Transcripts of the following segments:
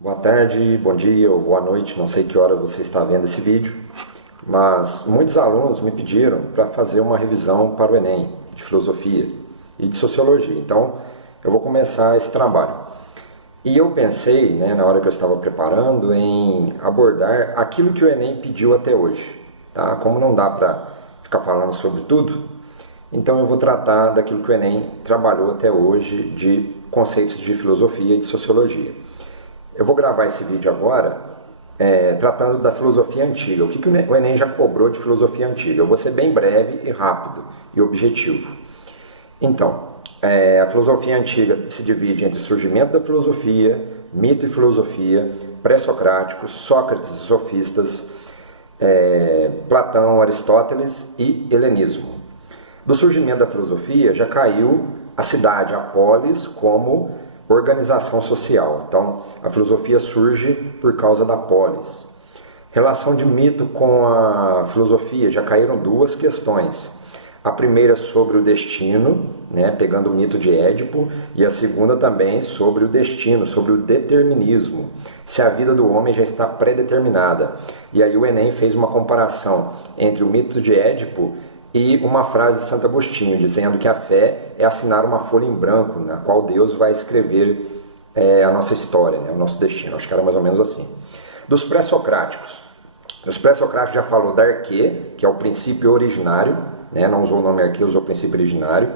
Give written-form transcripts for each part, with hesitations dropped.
Boa tarde, bom dia ou boa noite, não sei que hora você está vendo esse vídeo, mas muitos alunos me pediram para fazer uma revisão para o Enem de Filosofia e de Sociologia, então eu vou começar esse trabalho. E eu pensei, na hora que eu estava preparando, em abordar aquilo que o Enem pediu até hoje, tá? Como não dá para ficar falando sobre tudo, então eu vou tratar daquilo que o Enem trabalhou até hoje de conceitos de filosofia e de sociologia. Eu vou gravar esse vídeo agora tratando da filosofia antiga. O que o Enem já cobrou de filosofia antiga? Eu vou ser bem breve e rápido e objetivo. Então, a filosofia antiga se divide entre surgimento da filosofia, mito e filosofia, pré-socráticos, Sócrates e sofistas, Platão, Aristóteles e helenismo. Do surgimento da filosofia já caiu a cidade, a polis, como organização social. Então, a filosofia surge por causa da polis. Relação de mito com a filosofia, já caíram duas questões. A primeira sobre o destino, pegando o mito de Édipo, e a segunda também sobre o destino, sobre o determinismo, se a vida do homem já está predeterminada. E aí o Enem fez uma comparação entre o mito de Édipo e uma frase de Santo Agostinho, dizendo que a fé é assinar uma folha em branco, na qual Deus vai escrever a nossa história, o nosso destino. Acho que era mais ou menos assim. Dos pré-socráticos. Os pré-socráticos já falou da arquê, que é o princípio originário, não usou o nome arquê, usou o princípio originário.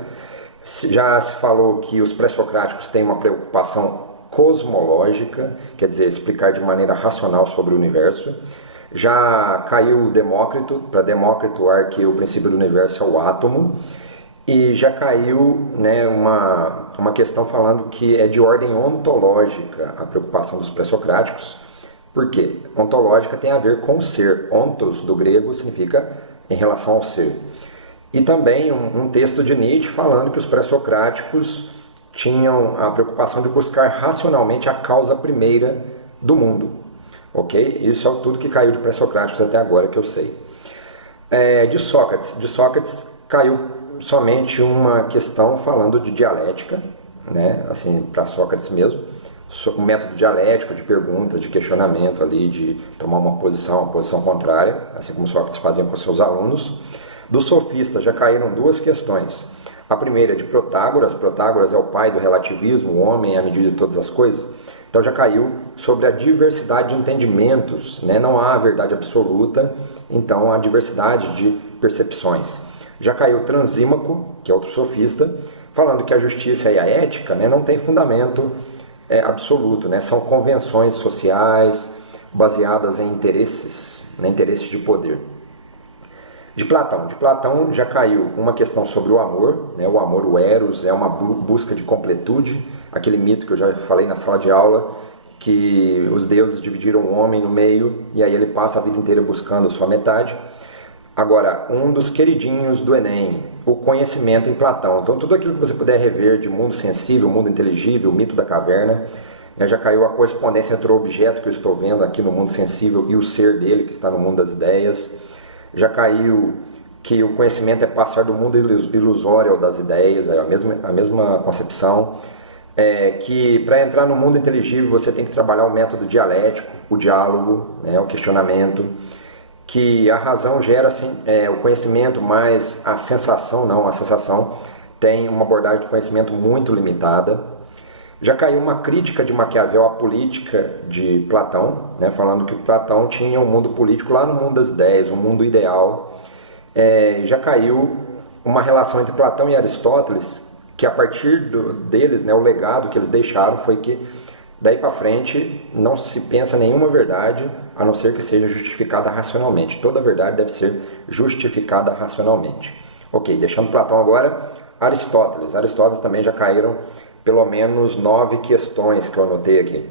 Já se falou que os pré-socráticos têm uma preocupação cosmológica, quer dizer, explicar de maneira racional sobre o universo. Já caiu Demócrito, para Demócrito, que o princípio do universo é o átomo, e já caiu uma questão falando que é de ordem ontológica a preocupação dos pré-socráticos. Por quê? Ontológica tem a ver com o ser. Ontos, do grego, significa em relação ao ser. E também um texto de Nietzsche falando que os pré-socráticos tinham a preocupação de buscar racionalmente a causa primeira do mundo. Ok? Isso é tudo que caiu de pré-socráticos até agora que eu sei. De Sócrates caiu somente uma questão falando de dialética, assim, para Sócrates mesmo, o método dialético de perguntas, de questionamento ali, de tomar uma posição contrária, assim como Sócrates fazia com seus alunos. Dos sofistas já caíram duas questões. A primeira é de Protágoras. Protágoras é o pai do relativismo, o homem é a medida de todas as coisas. Então já caiu sobre a diversidade de entendimentos, não há verdade absoluta, então há diversidade de percepções. Já caiu Transímaco, que é outro sofista, falando que a justiça e a ética não tem fundamento absoluto, são convenções sociais baseadas em interesses, interesses de poder. De Platão já caiu uma questão sobre o amor, o amor, o eros, é uma busca de completude, aquele mito que eu já falei na sala de aula, que os deuses dividiram o homem no meio e aí ele passa a vida inteira buscando a sua metade. Agora, um dos queridinhos do Enem, o conhecimento em Platão. Então, tudo aquilo que você puder rever de mundo sensível, mundo inteligível, o mito da caverna, já caiu a correspondência entre o objeto que eu estou vendo aqui no mundo sensível e o ser dele, que está no mundo das ideias. Já caiu que o conhecimento é passar do mundo ilusório ao das ideias, é a mesma concepção. Que para entrar no mundo inteligível você tem que trabalhar o método dialético, o diálogo, o questionamento, que a razão gera o conhecimento, mas a sensação não, a sensação tem uma abordagem de conhecimento muito limitada. Já caiu uma crítica de Maquiavel à política de Platão, falando que Platão tinha um mundo político lá no mundo das ideias, um mundo ideal. Já caiu uma relação entre Platão e Aristóteles, que a partir deles, o legado que eles deixaram foi que daí para frente não se pensa nenhuma verdade a não ser que seja justificada racionalmente. Toda verdade deve ser justificada racionalmente. Ok, deixando Platão agora, Aristóteles. Aristóteles também já caíram pelo menos 9 questões que eu anotei aqui.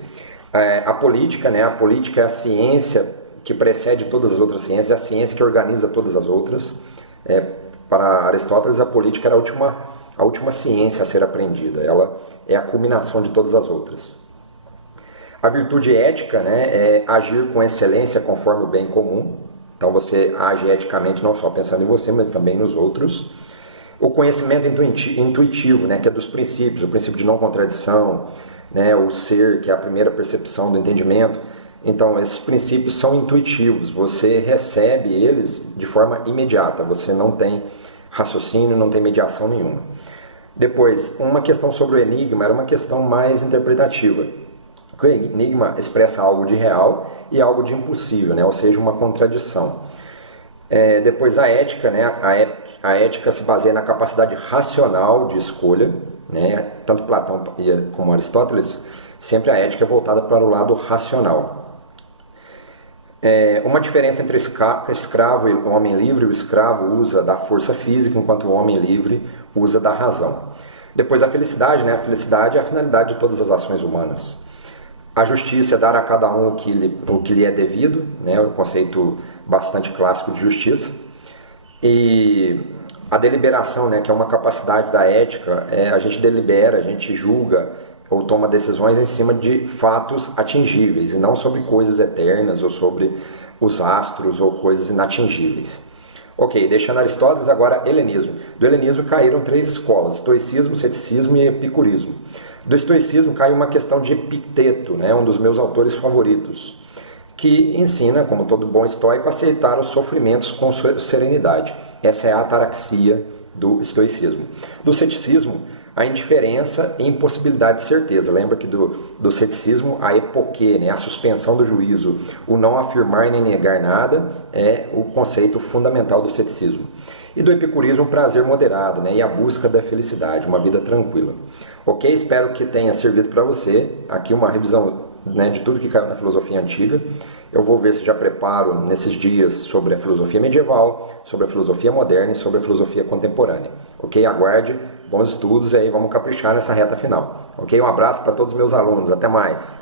A política, a política é a ciência que precede todas as outras ciências, é a ciência que organiza todas as outras. Para Aristóteles, a política era a última ciência a ser aprendida, ela é a culminação de todas as outras. A virtude ética é agir com excelência conforme o bem comum, então você age eticamente não só pensando em você, mas também nos outros. O conhecimento intuitivo, que é dos princípios, o princípio de não contradição, né, o ser, que é a primeira percepção do entendimento. Então, esses princípios são intuitivos, você recebe eles de forma imediata, você não tem raciocínio, não tem mediação nenhuma. Depois, uma questão sobre o enigma era uma questão mais interpretativa. O enigma expressa algo de real e algo de impossível, né? Ou seja, uma contradição. Depois, a ética, né? A ética se baseia na capacidade racional de escolha, né? Tanto Platão como Aristóteles, sempre a ética é voltada para o lado racional. Uma diferença entre escravo e o homem livre: o escravo usa da força física, enquanto o homem livre usa da razão. Depois, a felicidade, né? A felicidade é a finalidade de todas as ações humanas. A justiça é dar a cada um o que lhe é devido, né? O conceito bastante clássico de justiça. E a deliberação, né? Que é uma capacidade da ética, a gente delibera, a gente julga ou toma decisões em cima de fatos atingíveis e não sobre coisas eternas ou sobre os astros ou coisas inatingíveis. Ok, deixando Aristóteles, agora helenismo. Do helenismo caíram 3 escolas: estoicismo, ceticismo e epicurismo. Do estoicismo caiu uma questão de Epicteto, né, um dos meus autores favoritos, que ensina, como todo bom estoico, a aceitar os sofrimentos com serenidade. Essa é a ataraxia do estoicismo. Do ceticismo, a indiferença e impossibilidade de certeza. Lembra que do ceticismo, a epoquê, né, a suspensão do juízo, o não afirmar nem negar nada, é o conceito fundamental do ceticismo. E do epicurismo, o prazer moderado, né, e a busca da felicidade, uma vida tranquila. Ok? Espero que tenha servido para você. Aqui uma revisão, né, de tudo que caiu na filosofia antiga. Eu vou ver se já preparo nesses dias sobre a filosofia medieval, sobre a filosofia moderna e sobre a filosofia contemporânea. Ok? Aguarde, bons estudos e aí vamos caprichar nessa reta final. Ok? Um abraço para todos os meus alunos. Até mais!